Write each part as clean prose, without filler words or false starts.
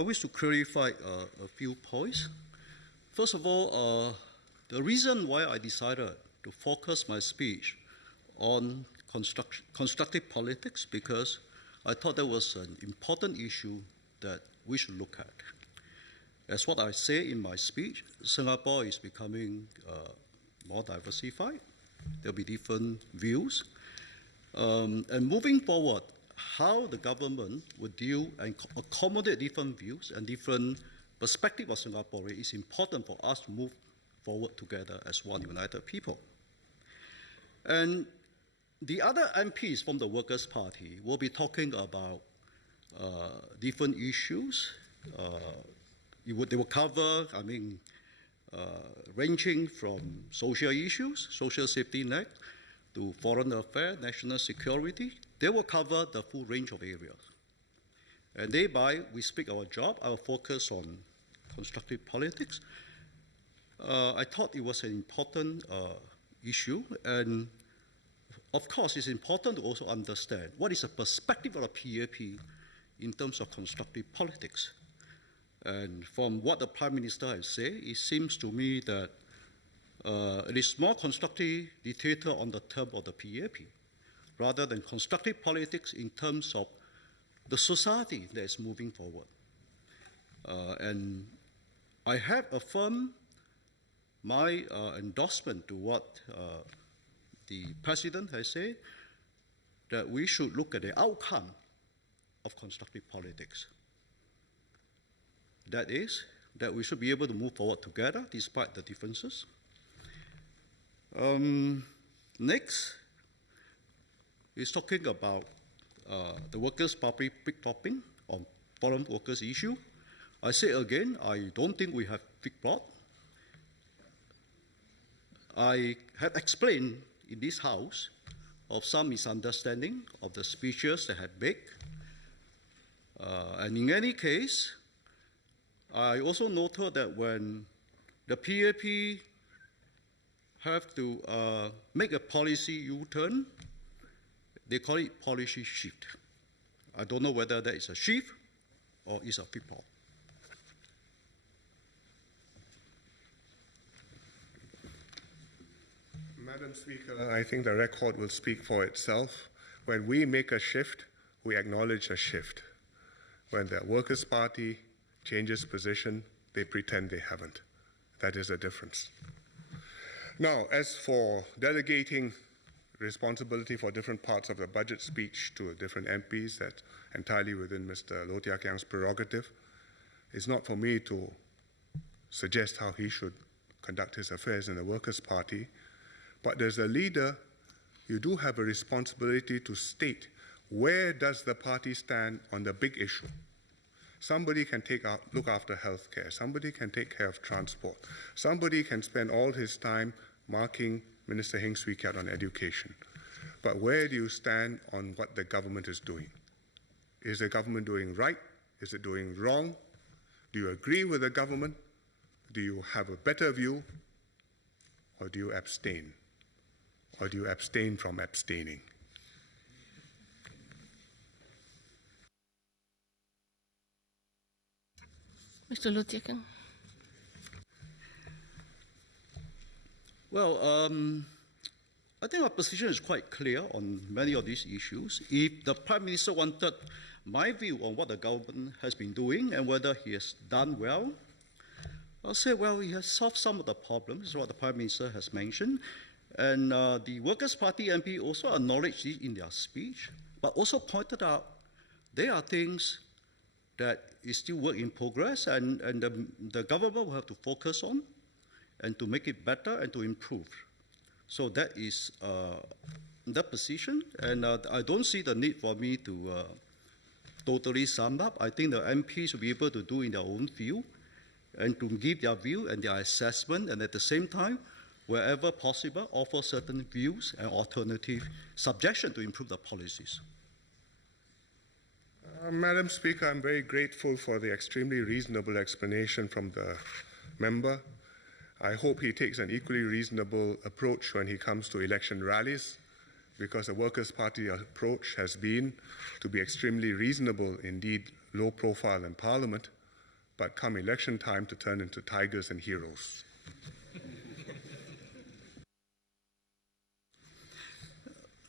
I wish to clarify a few points. First of all, the reason why I decided to focus my speech on constructive politics, because I thought that was an important issue that we should look at. As what I say in my speech, Singapore is becoming more diversified. There'll be different views. And moving forward, how the government would deal and accommodate different views and different perspectives of Singapore is important for us to move forward together as one united people. And the other MPs from the Workers' Party will be talking about different issues. They will cover, ranging from social issues, social safety net, to foreign affairs, national security. They will cover the full range of areas. And thereby, we speak our job, our focus on constructive politics. I thought it was an important issue, and of course, it's important to also understand what is the perspective of the PAP in terms of constructive politics. And from what the Prime Minister has said, it seems to me that it is more constructive dictator on the term of the PAP, rather than constructive politics in terms of the society that is moving forward. And I have affirmed my endorsement to what the President has said, that we should look at the outcome of constructive politics. That is, that we should be able to move forward together despite the differences. Next is talking about the Workers' Party pick-popping on foreign workers issue. I say again, I don't think we have pick-pot. I have explained in this House of some misunderstanding of the speeches that I have made. And in any case, I also noted that when the PAP have to make a policy U-turn, they call it policy shift. I don't know whether that is a shift or is a pick-pot. Madam Speaker, I think the record will speak for itself. When we make a shift, we acknowledge a shift. When the Workers' Party changes position, they pretend they haven't. That is the difference. Now, as for delegating responsibility for different parts of the budget speech to different MPs, that's entirely within Mr. Loh Teck Yang's prerogative. It's not for me to suggest how he should conduct his affairs in the Workers' Party, but as a leader, you do have a responsibility to state where does the party stand on the big issue. Somebody can look after healthcare. Somebody can take care of transport. Somebody can spend all his time marking Minister Heng Swee Keat on education. But where do you stand on what the government is doing? Is the government doing right? Is it doing wrong? Do you agree with the government? Do you have a better view? Or do you abstain? Or do you abstain from abstaining? Mr. Loh Teck Yang. Well, I think our position is quite clear on many of these issues. If the Prime Minister wanted my view on what the government has been doing and whether he has done well, I'll say, well, he has solved some of the problems, what the Prime Minister has mentioned. And the Workers' Party MP also acknowledged it in their speech, but also pointed out there are things that is still work in progress, and the government will have to focus on and to make it better and to improve. So that is that position, and I don't see the need for me to totally sum up. I think the MPs will be able to do in their own view and to give their view and their assessment, and at the same time, wherever possible, offer certain views and alternative suggestions to improve the policies. Madam Speaker, I'm very grateful for the extremely reasonable explanation from the member. I hope he takes an equally reasonable approach when he comes to election rallies, because the Workers' Party approach has been to be extremely reasonable, indeed low profile in Parliament. but come election time to turn into tigers and heroes.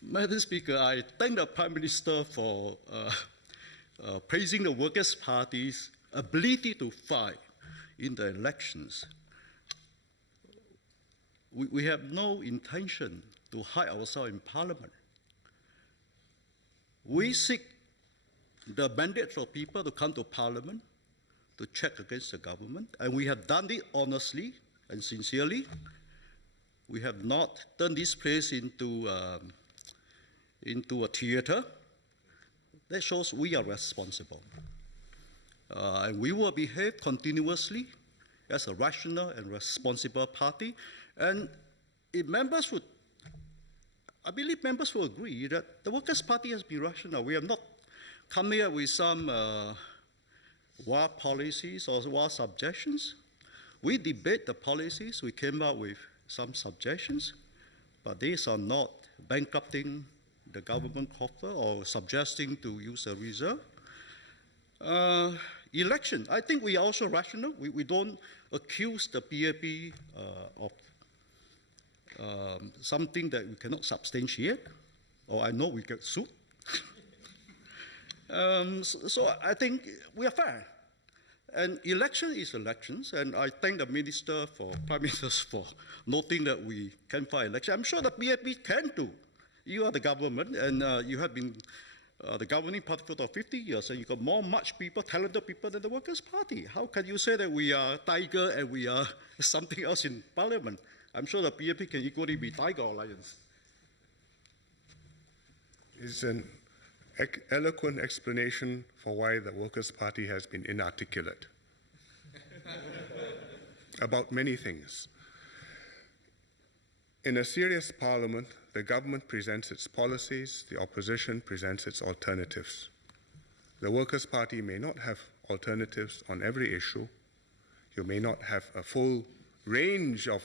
Madam Speaker, I thank the Prime Minister for praising the Workers' Party's ability to fight in the elections. We have no intention to hide ourselves in Parliament. We seek the mandate for people to come to Parliament to check against the government, and we have done it honestly and sincerely. We have not turned this place into a theater. That shows we are responsible. And we will behave continuously as a rational and responsible party. And if members would, I believe members will agree that the Workers' Party has been rational. We have not come here with some wild policies or wild suggestions. We debate the policies. We came up with some suggestions, but these are not bankrupting the government coffer or suggesting to use a reserve. Election, I think we are also rational. We don't accuse the PAP of something that we cannot substantiate, or I know we get sued. So I think we are fair. And election is elections, and I thank the Prime Minister for noting that we can fight election. I'm sure the PAP can too. You are the government, and you have been the governing party for 50 years, and you've got much people, talented people than the Workers' Party. How can you say that we are tiger and we are something else in Parliament? I'm sure the PAP can equally be Tiger Alliance. It's an eloquent explanation for why the Workers' Party has been inarticulate about many things. In a serious parliament, the government presents its policies, the opposition presents its alternatives. The Workers' Party may not have alternatives on every issue. You may not have a full range of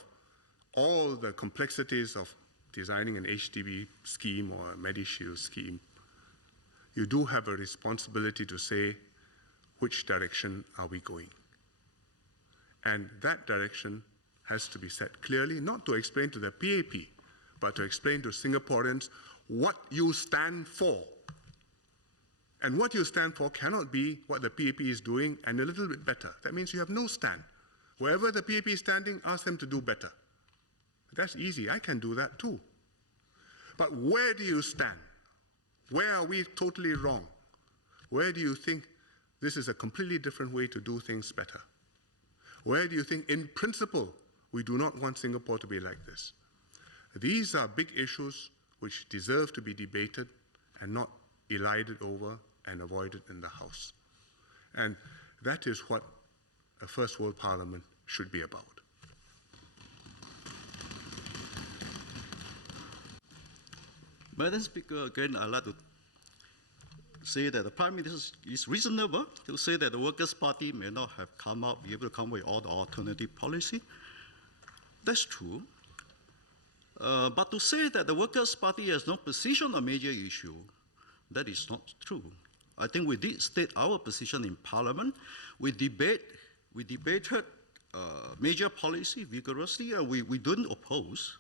all the complexities of designing an HDB scheme or a MediShield scheme. You do have a responsibility to say, which direction are we going? And that direction has to be set clearly, not to explain to the PAP, but to explain to Singaporeans what you stand for. And what you stand for cannot be what the PAP is doing and a little bit better. That means you have no stand. Wherever the PAP is standing, ask them to do better. That's easy. I can do that too. But where do you stand? Where are we totally wrong? Where do you think this is a completely different way to do things better? Where do you think, in principle, we do not want Singapore to be like this? These are big issues which deserve to be debated and not elided over and avoided in the House. And that is what a First World Parliament should be about. Madam Speaker, again, I'd like to say that the Prime Minister is reasonable to say that the Workers' Party may not have be able to come up with all the alternative policy. That's true. But to say that the Workers' Party has no position on major issue, that is not true. I think we did state our position in Parliament. We debated major policy vigorously, and we didn't oppose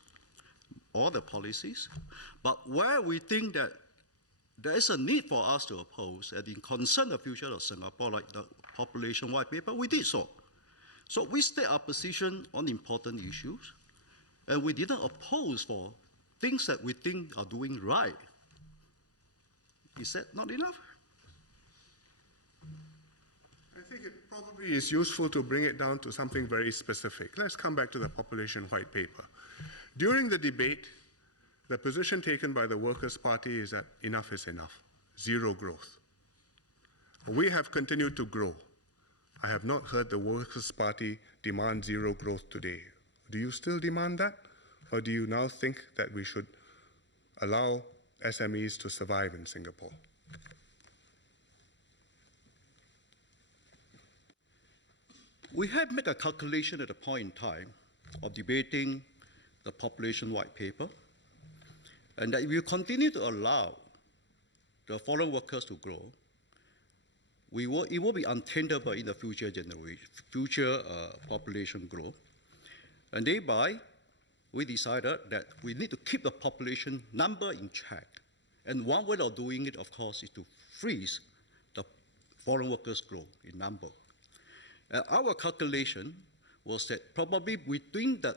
all the policies. But where we think that there is a need for us to oppose and in concern the future of Singapore, like the population white paper, we did so. So we state our position on important issues, and we didn't oppose for things that we think are doing right. Is that not enough? I think it probably is useful to bring it down to something very specific. Let's come back to the population white paper. During the debate, the position taken by the Workers' Party is that enough is enough, zero growth. We have continued to grow. I have not heard the Workers' Party demand zero growth today. Do you still demand that? Or do you now think that we should allow SMEs to survive in Singapore? We have made a calculation at a point in time of debating the population white paper, and that if you continue to allow the foreign workers to grow, it will be untenable in the future generation, future population growth. And thereby, we decided that we need to keep the population number in check. And one way of doing it, of course, is to freeze the foreign workers' growth in number. Our calculation was that probably between the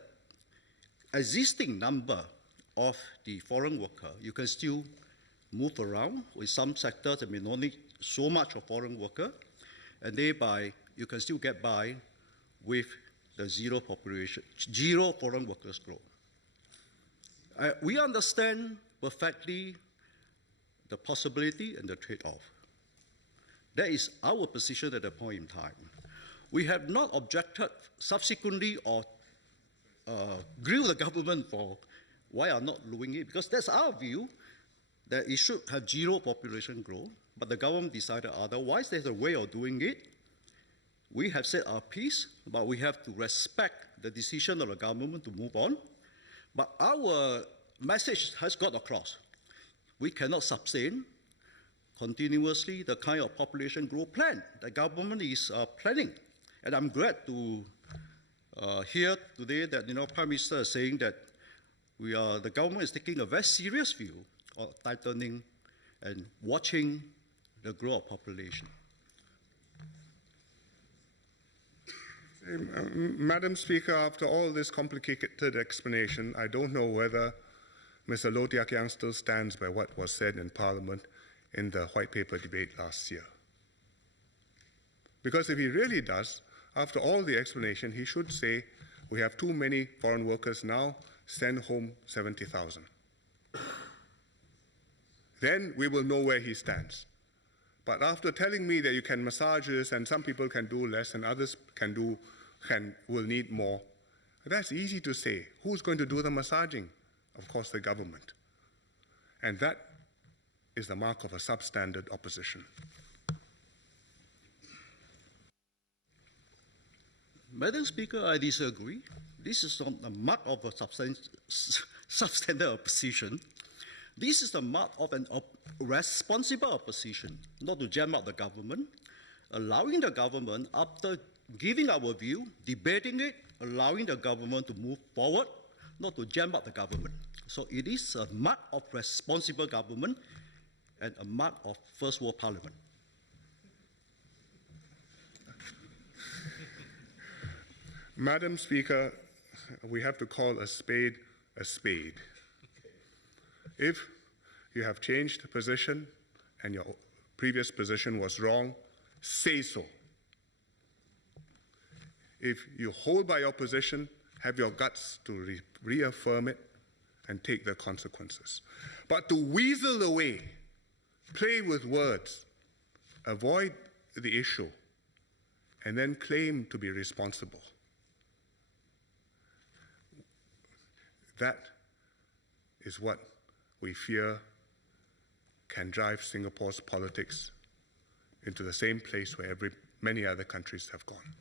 existing number of the foreign worker, you can still move around. With some sectors that may not need so much of foreign worker, and thereby you can still get by with the zero foreign workers growth. We understand perfectly the possibility and the trade-off. That is our position at the point in time. We have not objected subsequently or grilled the government for why are not doing it, because that's our view, that it should have zero population growth, but the government decided otherwise. There's a way of doing it. We have said our piece, but we have to respect the decision of the government to move on. But our message has got across. We cannot sustain continuously the kind of population growth plan the government is planning. And I'm glad to hear today that Prime Minister is saying that the government is taking a very serious view of tightening and watching the growth of population. Madam Speaker, after all this complicated explanation, I don't know whether Mr. Loh Teck Yang still stands by what was said in Parliament in the White Paper debate last year. Because if he really does, after all the explanation, he should say, we have too many foreign workers now, send home 70,000. Then we will know where he stands. But after telling me that you can massage this and some people can do less and others will need more, that's easy to say. Who's going to do the massaging? Of course, the government. And that is the mark of a substandard opposition. Madam Speaker, I disagree. This is not the mark of a substandard opposition. This is the mark of a responsible opposition, not to jam up the government, allowing the government, after giving our view, debating it, allowing the government to move forward, not to jam up the government. So it is a mark of responsible government and a mark of First World Parliament. Madam Speaker, we have to call a spade a spade. If you have changed position and your previous position was wrong, say so. If you hold by your position, have your guts to reaffirm it and take the consequences. But to weasel away, play with words, avoid the issue, and then claim to be responsible, that is what we fear can drive Singapore's politics into the same place where many other countries have gone.